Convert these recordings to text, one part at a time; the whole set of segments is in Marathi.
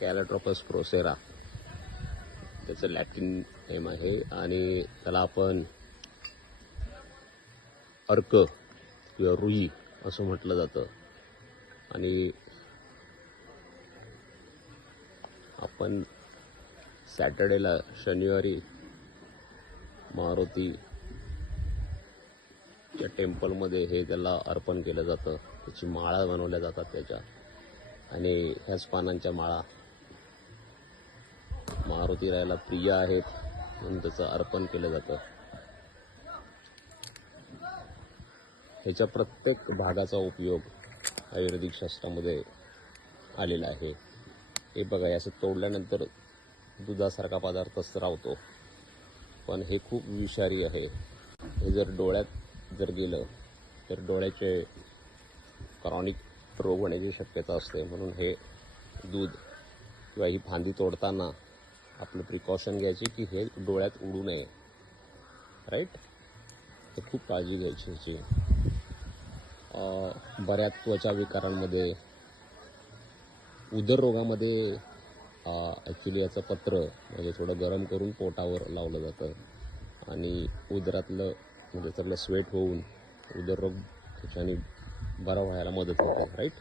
कॅलेट्रोपस प्रोसेरा त्याचं लॅटिन नेम आहे आणि त्याला आपण अर्क किंवा रुई असं म्हटलं जातं. आणि आपण सॅटर्डेला शनिवारी मारुतीच्या टेम्पलमध्ये हे त्याला अर्पण केलं जातं. त्याची माळा बनवल्या जातात त्याच्या, आणि ह्याच पानांच्या माळा मारुती रायाला प्रिय आहेत म्हणून त्याचं अर्पण केलं जातं. ह्याच्या प्रत्येक भागाचा उपयोग आयुर्वेदिक शास्त्रामध्ये आलेला आहे. हे बघा, असं तोडल्यानंतर दुधासारखा पदार्थ स्रावतो, पण हे खूप विषारी आहे. हे जर डोळ्यात जर गेलं तर डोळ्याचे क्रॉनिक रोग होण्याची शक्यता असते. म्हणून हे दूध किंवा ही फांदी तोडताना आपलं प्रिकॉशन घ्यायची की हे डोळ्यात उडू नये, राईट. तर खूप काळजी घ्यायची ह्याची. बऱ्याच त्वचा विकारांमध्ये, उदररोगामध्ये ॲक्च्युली याचं पत्र म्हणजे थोडं गरम करून पोटावर लावलं जातं आणि उदरातलं म्हणजे त्यातलं स्वेट होऊन उदररोग त्याच्याने बरा व्हायला मदत होते, राईट.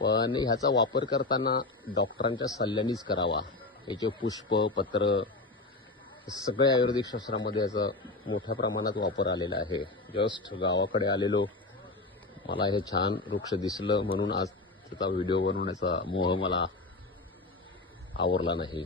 पण ह्याचा वापर करताना डॉक्टरांच्या सल्ल्यानेच करावा. याचे पुष्प, पत्र सगळ्या आयुर्वेदिक शास्त्रामध्ये याचा मोठ्या प्रमाणात वापर आलेला आहे. जस्ट गावाकडे आलेलो, मला हे छान वृक्ष दिसलं म्हणून आज त्याचा व्हिडिओ बनवण्याचा मोह मला आवरला नाही.